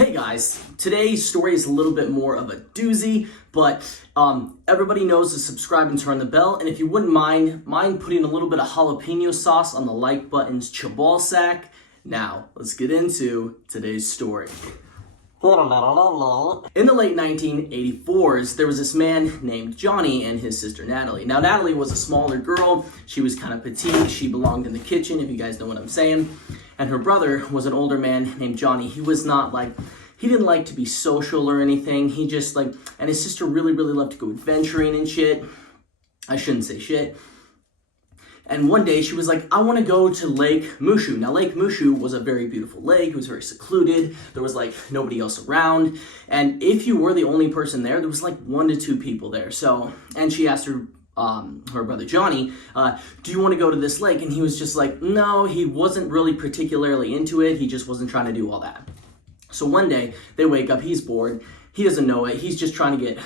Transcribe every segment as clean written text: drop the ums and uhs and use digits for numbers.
Hey guys, today's story is a little bit more of a doozy, but everybody knows to subscribe and turn the bell, and if you wouldn't mind putting a little bit of jalapeno sauce on the like button's chabal sack. Now, let's get into today's story. In the late 1984s, there was this man named Johnny and his sister Natalie. Now, Natalie was a smaller girl. She was kind of petite. She belonged in the kitchen, if you guys know what I'm saying. And her brother was an older man named Johnny. He didn't like to be social or anything. And his sister really loved to go adventuring and shit. I shouldn't say shit. And one day she was like, I want to go to Lake Mushu. Now, Lake Mushu was a very beautiful lake. It was very secluded. There was nobody else around. And if you were the only person there was 1 to 2 people there. And she asked her brother Johnny, do you want to go to this lake? And he was just like, no, he wasn't really particularly into it. He just wasn't trying to do all that. So one day they wake up, he's bored. He doesn't know it. He's just trying to get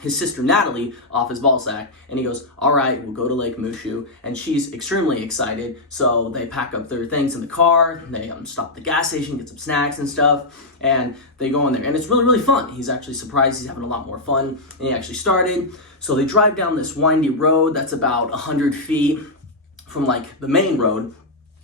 his sister Natalie off his ball sack, and he goes, all right, we'll go to Lake Mushu. And she's extremely excited, so they pack up their things in the car, they stop at the gas station, get some snacks and stuff, and they go in there, and it's really fun. He's actually surprised he's having a lot more fun than he actually started. So they drive down this windy road that's about 100 feet from the main road,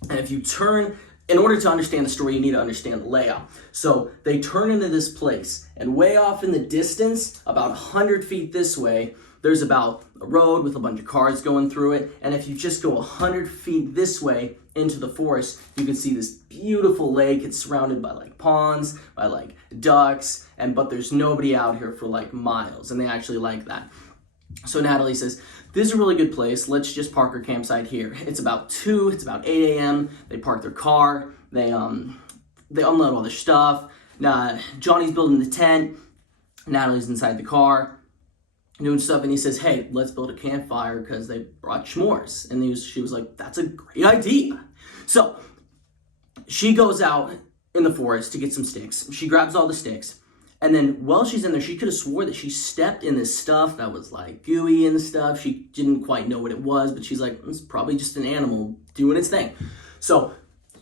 and if you turn, in order to understand the story, you need to understand the layout. So they turn into this place, and way off in the distance, about 100 feet this way, there's about a road with a bunch of cars going through it. And if you just go 100 feet this way into the forest, you can see this beautiful lake. It's surrounded by ponds, by ducks, but there's nobody out here for miles, and they actually like that. So Natalie says, this is a really good place. Let's just park our campsite here. It's about 8 a.m. They park their car. They unload all their stuff. Johnny's building the tent. Natalie's inside the car doing stuff. And he says, hey, let's build a campfire because they brought s'mores. And she was like, that's a great idea. So she goes out in the forest to get some sticks. She grabs all the sticks. And then while she's in there, she could have swore that she stepped in this stuff that was gooey and stuff. She didn't quite know what it was, but she's like, it's probably just an animal doing its thing. So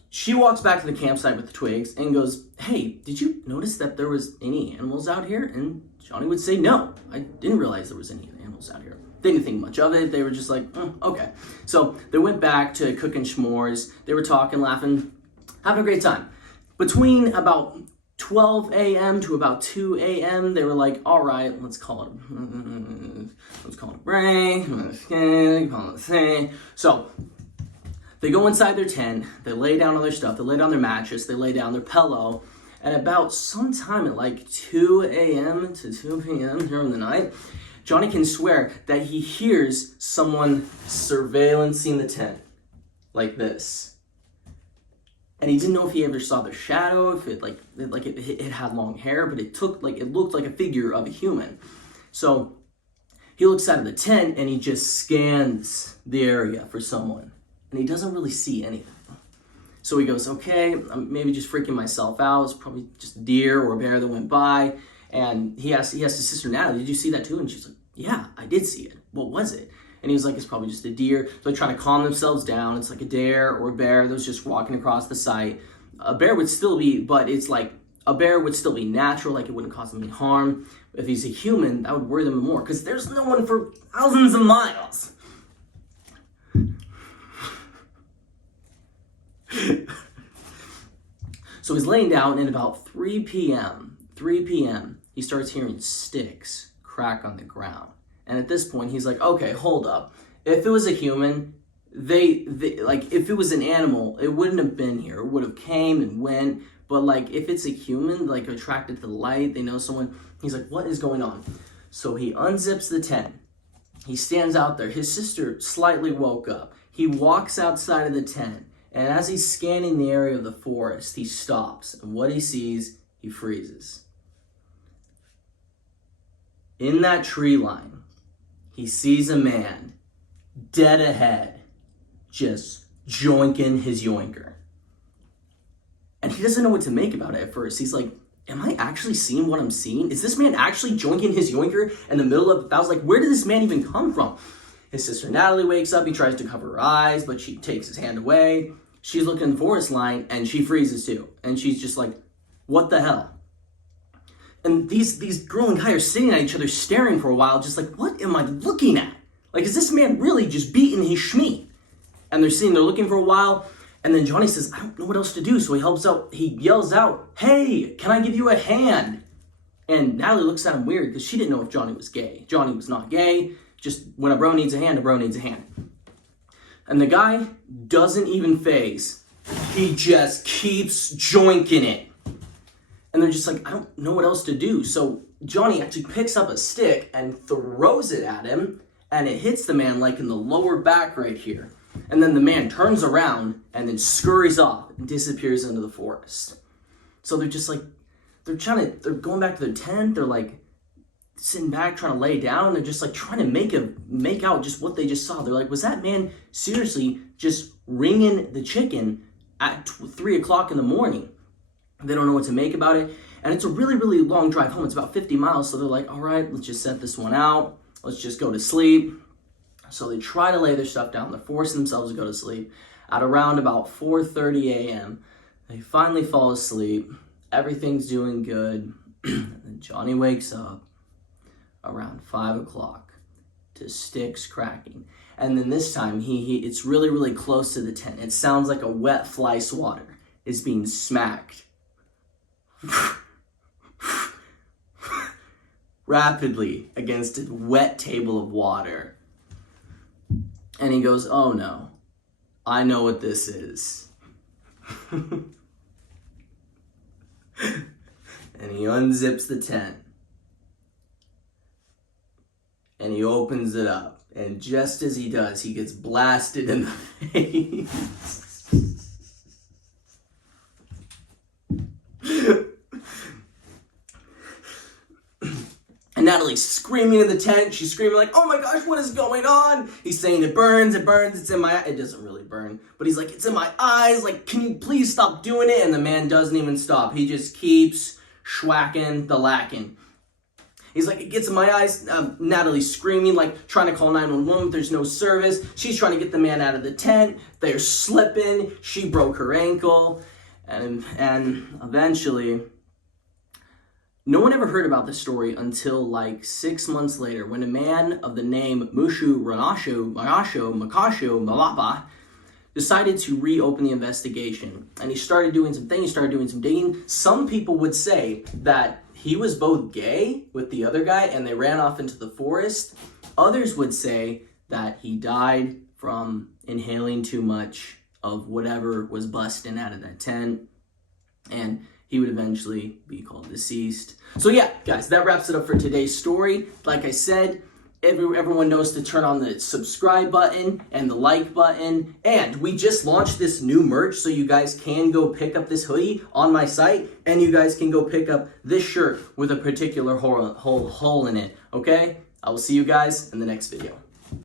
she walks back to the campsite with the twigs and goes, hey, did you notice that there was any animals out here? And Johnny would say, no, I didn't realize there was any animals out here. They didn't think much of it. They were just like, okay. So they went back to cooking s'mores. They were talking, laughing, having a great time. Between about 12 a.m. to about 2 a.m., they were like, all right, let's call it a break. So they go inside their tent, they lay down all their stuff, they lay down their mattress, they lay down their pillow, and about sometime at 2 a.m. to 2 p.m. during the night, Johnny can swear that he hears someone surveillancing the tent like this. And he didn't know if he ever saw their shadow, if it had long hair, but it looked like a figure of a human. So he looks out of the tent and he just scans the area for someone, and he doesn't really see anything. So he goes, okay, I'm maybe just freaking myself out. It's probably just a deer or a bear that went by. And he asked his sister Natalie, did you see that too? And she's like, yeah, I did see it. What was it? And he was like, it's probably just a deer. So they try to calm themselves down. It's like a deer or a bear that was just walking across the site. A bear would still be, but it's a bear would still be natural, it wouldn't cause them any harm. If he's a human, that would worry them more, because there's no one for thousands of miles. So he's laying down, and about 3 p.m., he starts hearing sticks crack on the ground. And at this point, he's like, okay, hold up. If it was a human, if it was an animal, it wouldn't have been here. It would have came and went. But if it's a human, attracted to the light, they know someone, he's like, what is going on? So he unzips the tent. He stands out there. His sister slightly woke up. He walks outside of the tent. And as he's scanning the area of the forest, he stops. And what he sees, he freezes. In that tree line, he sees a man dead ahead, just joinking his yoinker. And he doesn't know what to make about it at first. He's like, am I actually seeing what I'm seeing? Is this man actually joinking his yoinker in the middle of the thousand? Where did this man even come from? His sister Natalie wakes up. He tries to cover her eyes, but she takes his hand away. She's looking at the forest line, and she freezes too. And she's just like, what the hell? And these girl and guy are sitting at each other staring for a while, just like, what am I looking at? Like, is this man really just beating his schmee? And they're sitting there looking for a while, and then Johnny says, I don't know what else to do. So he yells out, hey, can I give you a hand? And Natalie looks at him weird because she didn't know if Johnny was gay. Johnny was not gay. Just when a bro needs a hand, a bro needs a hand. And the guy doesn't even phase. He just keeps joinking it. And they're just like, I don't know what else to do. So Johnny actually picks up a stick and throws it at him, and it hits the man like in the lower back right here. And then the man turns around and then scurries off and disappears into the forest. So they're just like, they're going back to their tent. They're like sitting back trying to lay down. They're just like trying to make out just what they just saw. They're like, was that man seriously just ringing the chicken at 3 o'clock in the morning? They don't know what to make about it. And it's a really, really long drive home. It's about 50 miles. So they're like, all right, let's just set this one out. Let's just go to sleep. So they try to lay their stuff down. They're forcing themselves to go to sleep. At around about 4:30 a.m., they finally fall asleep. Everything's doing good. And Johnny wakes up around 5 o'clock to sticks cracking. And then this time, it's really, really close to the tent. It sounds like a wet fly swatter is being smacked rapidly against a wet table of water. And he goes, oh no, I know what this is. And he unzips the tent. And he opens it up. And just as he does, he gets blasted in the face. And Natalie's screaming in the tent. She's screaming like, oh my gosh, what is going on? He's saying it burns, it's in my, it doesn't really burn. But he's like, it's in my eyes, like, can you please stop doing it? And the man doesn't even stop. He just keeps schwacking the lacking. He's like, it gets in my eyes. Natalie's screaming, like, trying to call 911, but there's no service. She's trying to get the man out of the tent. They're slipping. She broke her ankle. And eventually, no one ever heard about this story until like 6 months later, when a man of the name Mushu Makasho Malapa decided to reopen the investigation. And he started doing some things, he started doing some digging. Some people would say that he was both gay with the other guy and they ran off into the forest. Others would say that he died from inhaling too much of whatever was busting out of that tent, and he would eventually be called deceased. So yeah, guys, that wraps it up for today's story. Like I said, everyone knows to turn on the subscribe button and the like button. And we just launched this new merch, so you guys can go pick up this hoodie on my site, and you guys can go pick up this shirt with a particular hole in it, okay? I will see you guys in the next video.